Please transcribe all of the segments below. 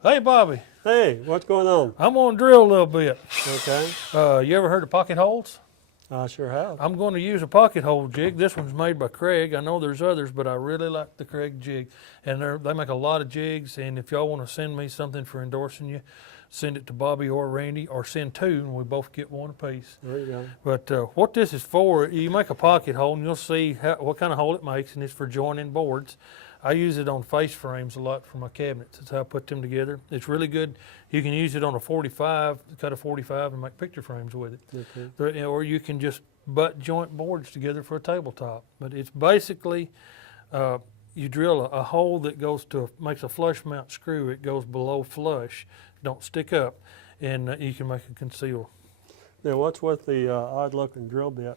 Hey, Bobby, Hey, what's going on? I'm going to drill a little bit. Okay, You ever heard of pocket holes? I sure have. I'm going to use a pocket hole jig. This one's made by Craig. I know there's others, but I really like the Craig jig. And they make a lot of jigs. And if y'all want to send me something for endorsing you, send it to Bobby or Randy, or send two, and we both get one apiece. There you go. But what this is for, you make a pocket hole, and you'll see what kind of hole it makes, and it's for joining boards. I use it on face frames a lot for my cabinets. That's how I put them together. It's really good. You can use it on a 45, cut a 45 and make picture frames with it. Okay. Or you can just butt joint boards together for a tabletop. But it's basically, you drill a hole that goes makes a flush mount screw. It goes below flush, don't stick up, and you can make a conceal. Now, what's with the odd-looking drill bit?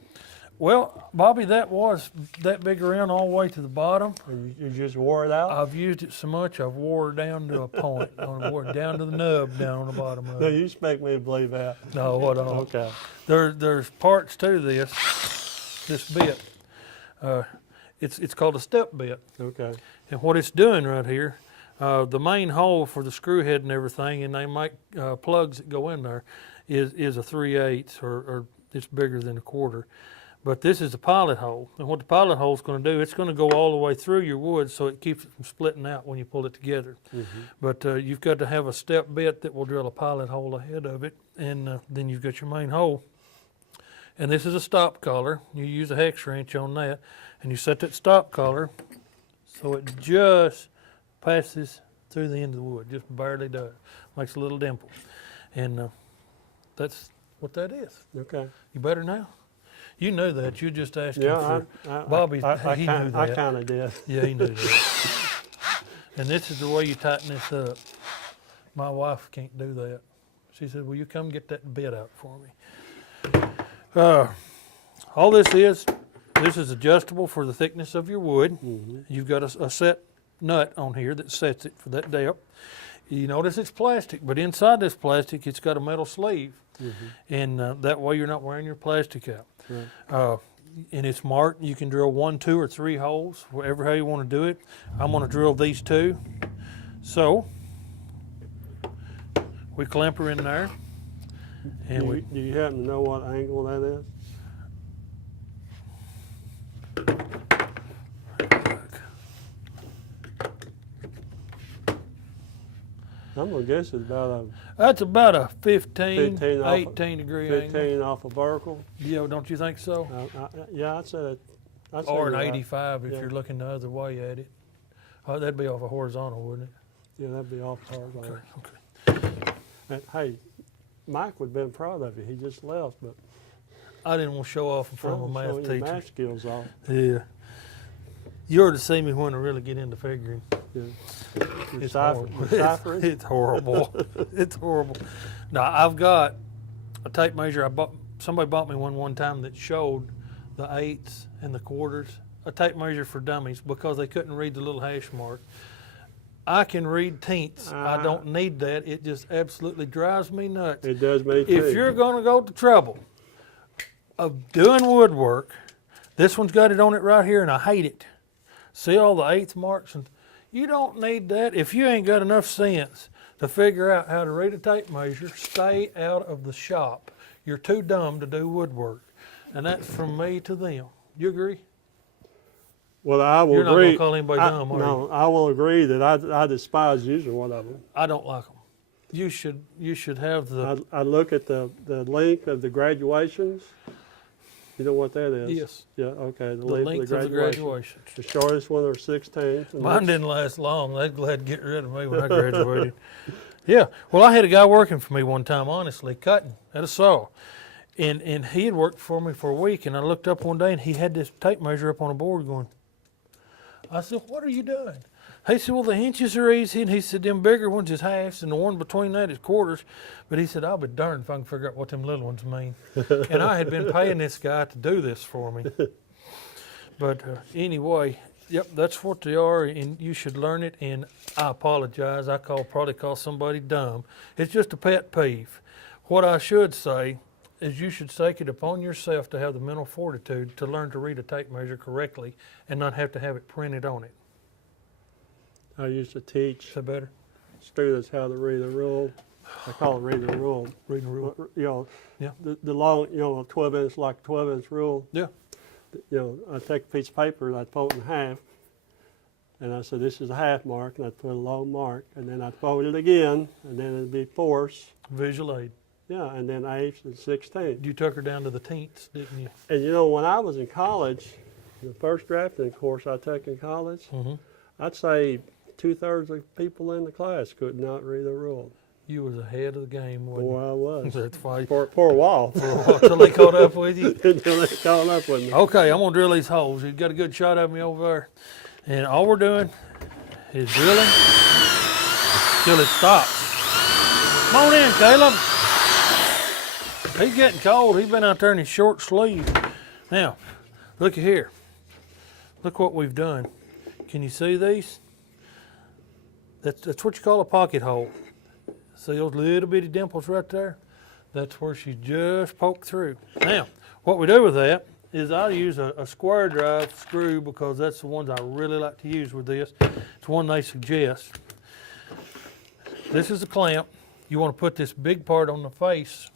Well, Bobby, that was that big around all the way to the bottom. You just wore it out? I've used it so much I've wore it down to a point, down to the nub down on the bottom of No, it. you expect me to believe that. No, I don't. Okay. There's parts to this bit. It's called a step bit, Okay. and what it's doing right here, the main hole for the screw head and everything, and they make plugs that go in there, is a 3/8 or it's bigger than a quarter. But this is a pilot hole, and what the pilot hole is going to do, it's going to go all the way through your wood, so it keeps it from splitting out when you pull it together. Mm-hmm. But you've got to have a step bit that will drill a pilot hole ahead of it, and then you've got your main hole. And this is a stop collar. You use a hex wrench on that, and you set that stop collar so it just passes through the end of the wood, just barely does. Makes a little dimple, and that's what that is. Okay. You better now. You knew that. You just asked him Yeah, for Bobby. He knew that. I kind of did. Yeah, he knew that. And this is the way you tighten this up. My wife can't do that. She said, "Will you come get that bit out for me?" All this is adjustable for the thickness of your wood. Mm-hmm. You've got a set nut on here that sets it for that depth. You notice it's plastic, but inside this plastic, it's got a metal sleeve. Mm-hmm. And that way you're not wearing your plastic out. Right. And it's marked. You can drill 1, 2, or 3 holes, whatever how you want to do it. I'm going to drill these 2. So we clamp her in there. And Do you happen to know what angle that is? I'm going to guess it's that's about a 15 15 off 18 degree a angle. 15 off a vertical. Yeah, don't you think so? Yeah, I'd say that. Or an 85 if you're looking the other way at it. That'd be off a horizontal, wouldn't it? Yeah, that'd be off horizontal. Okay. And, hey, Mike would have been proud of you. He just left, but I didn't want to show off in front of a math showing your teacher. math skills off. Yeah. You ought to see me when I really get into figuring. Yeah. It's Ciphering. horrible. It's horrible. It's horrible. Now, I've got a tape measure. Somebody bought me one time that showed the 8ths and the quarters. A tape measure for dummies because they couldn't read the little hash mark. I can read tenths. I don't need that. It just absolutely drives me nuts. It does me too. If you're going to go to trouble of doing woodwork, this one's got it on it right here, and I hate it. See all the 8th marks? And you don't need that. If you ain't got enough sense to figure out how to read a tape measure, stay out of the shop. You're too dumb to do woodwork. And that's from me to them. You agree? Well, I will You're not agree. going to call anybody dumb, are you? No, I will agree that I despise using one of them. I don't like them. You should have the... I look at the length of the graduations. You know what that is? Yes. Yeah, okay. The length of the graduations. The shortest one are 16. Mine didn't last long. They're glad to get rid of me when I graduated. Yeah. Well, I had a guy working for me one time, honestly, cutting at a saw. And he had worked for me for a week, and I looked up one day, and he had this tape measure up on a board going. I said, "What are you doing?" He said, "Well, the inches are easy." And he said, "Them bigger ones is halves, and the one between that is quarters." But he said, "I'll be darned if I can figure out what them little ones mean." And I had been paying this guy to do this for me. But anyway, yep, that's what they are, and you should learn it. And I apologize. I probably call somebody dumb. It's just a pet peeve. What I should say is you should take it upon yourself to have the mental fortitude to learn to read a tape measure correctly and not have to have it printed on it. I used to teach. Is that better? students how to read a rule. I call it reading a rule. Reading the rule. You know, Yeah. the long, 12 inch, like a 12-inch rule. Yeah. I'd take a piece of paper and I'd fold it in half. And I said, this is a half mark, and I'd put a long mark. And then I'd fold it again, and then it'd be fourths. Visual aid. Yeah, and then eighths and 16ths. You took her down to the tenths, didn't you? And when I was in college, the first drafting course I took in college, Mm-hmm. I'd say 2/3 of people in the class could not read a rule. You was ahead of the game, Boy, wasn't I was. you? That's why. For a while. Until they caught up with you. Until they caught up with me. Okay, I'm gonna drill these holes. You got a good shot of me over there, and all we're doing is drilling till it stops. Come on in, Caleb. He's getting cold. He's been out there in his short sleeve. Now, look at here. Look what we've done. Can you see these? That's what you call a pocket hole. See those little bitty dimples right there? That's where she just poked through. Now, what we do with that is I use a square drive screw because that's the ones I really like to use with this. It's one they suggest. This is a clamp. You want to put this big part on the face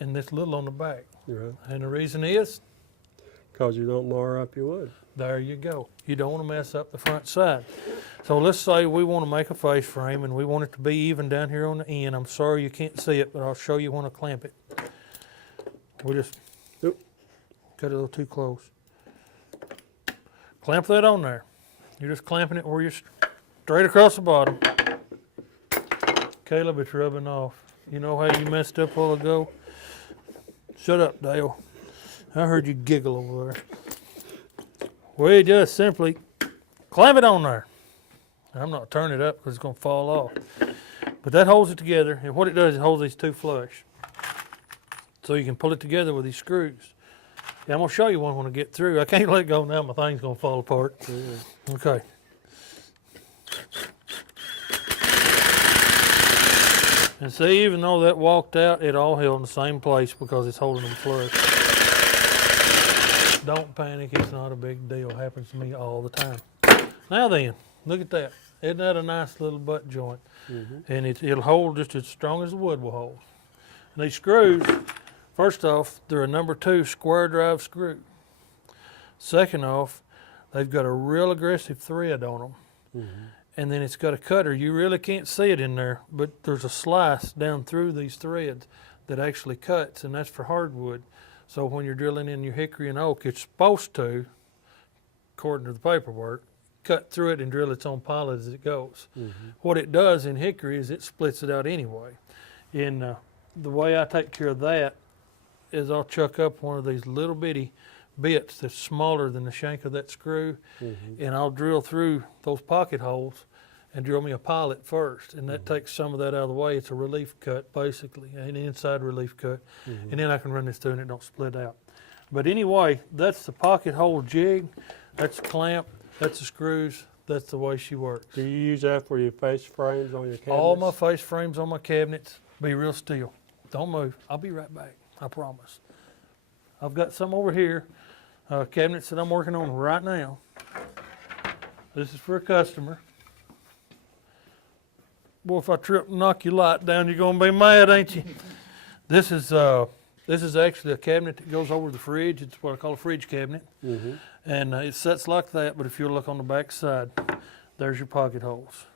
and this little on the back. Right. And the reason is, Because you don't mar up your wood. there you go. You don't want to mess up the front side. So let's say we want to make a face frame and we want it to be even down here on the end. I'm sorry you can't see it, but I'll show you when I clamp it. We just Oop. got it a little too close. Clamp that on there. You're just clamping it where you're straight across the bottom. Caleb, it's rubbing off. You know how you messed up a while ago? Shut up, Dale. I heard you giggle over there. We just simply clamp it on there. I'm not turning it up because it's going to fall off. But that holds it together, and what it does is it holds these two flush. So you can pull it together with these screws. Yeah, I'm going to show you one when I get through. I can't let go now, my thing's going to fall apart. Okay. And see, even though that walked out, it all held in the same place because it's holding them flush. Don't panic, it's not a big deal. It happens to me all the time. Now then, look at that. Isn't that a nice little butt joint? And it'll hold just as strong as the wood will hold. And these screws, first off, they're a number 2 square drive screw. Second off, they've got a real aggressive thread on them. And then it's got a cutter. You really can't see it in there, but there's a slice down through these threads that actually cuts, and that's for hardwood. So when you're drilling in your hickory and oak, it's supposed to, according to the paperwork, cut through it and drill its own pilot as it goes. What it does in hickory is it splits it out anyway. And the way I take care of that is I'll chuck up one of these little bitty bits that's smaller than the shank of that screw, and I'll drill through those pocket holes and drill me a pilot first, and that takes some of that out of the way. It's a relief cut, basically, an inside relief cut, and then I can run this through and it don't split out. But anyway, that's the pocket hole jig, that's the clamp, that's the screws, that's the way she works. Do you use that for your face frames on your cabinets? All my face frames on my cabinets, be real still. Don't move. I'll be right back, I promise. I've got some over here, cabinets that I'm working on right now. This is for a customer. Boy, if I trip and knock your light down, you're gonna be mad, ain't you? This is actually a cabinet that goes over the fridge. It's what I call a fridge cabinet. And it sits like that, but if you look on the back side, there's your pocket holes.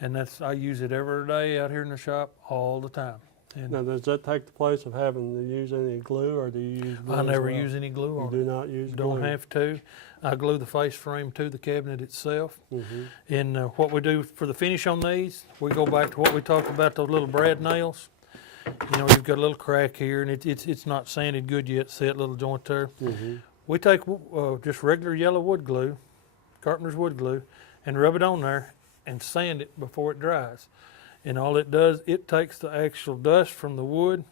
And I use it every day out here in the shop all the time. And Now, does that take the place of having to use any glue, or do you use glue I as never well? use any glue You on do it. not use Don't glue? have to. I glue the face frame to the cabinet itself. Mhm. And what we do for the finish on these, we go back to what we talked about, those little brad nails. You know, you've got a little crack here, and it's not sanded good yet. See that little joint there? Mhm. We take just regular yellow wood glue, carpenter's wood glue, and rub it on there and sand it before it dries. And all it does, it takes the actual dust from the wood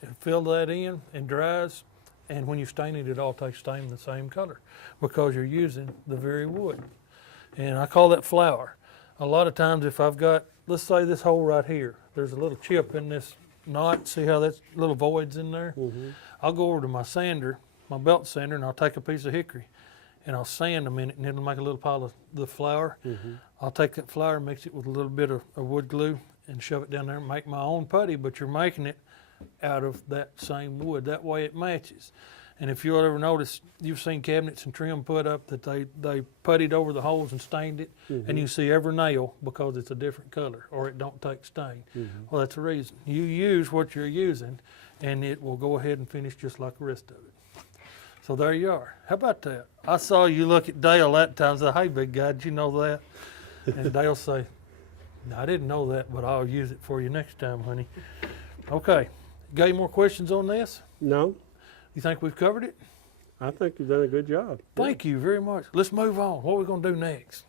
and fill that in and dries. And when you stain it, it all takes stain the same color because you're using the very wood. And I call that flour. A lot of times if I've got, let's say this hole right here, there's a little chip in this knot. See how that little void's in there? Mhm. I'll go over to my sander, my belt sander, and I'll take a piece of hickory and I'll sand them in it, and it'll make a little pile of the flour. Mhm. I'll take that flour, mix it with a little bit of wood glue, and shove it down there and make my own putty, but you're making it out of that same wood. That way it matches. And if you'll ever notice, you've seen cabinets and trim put up that they puttied over the holes and stained it, and you see every nail because it's a different color or it don't take stain. Well, that's the reason. You use what you're using, and it will go ahead and finish just like the rest of it. So there you are. How about that? I saw you look at Dale that time and say, hey, big guy, did you know that? And Dale say, no, I didn't know that, but I'll use it for you next time, honey. Okay. Got any more questions on this? No, You think we've covered it? I think you've done a good job. Thank you very much. Let's move on. What are we going to do next?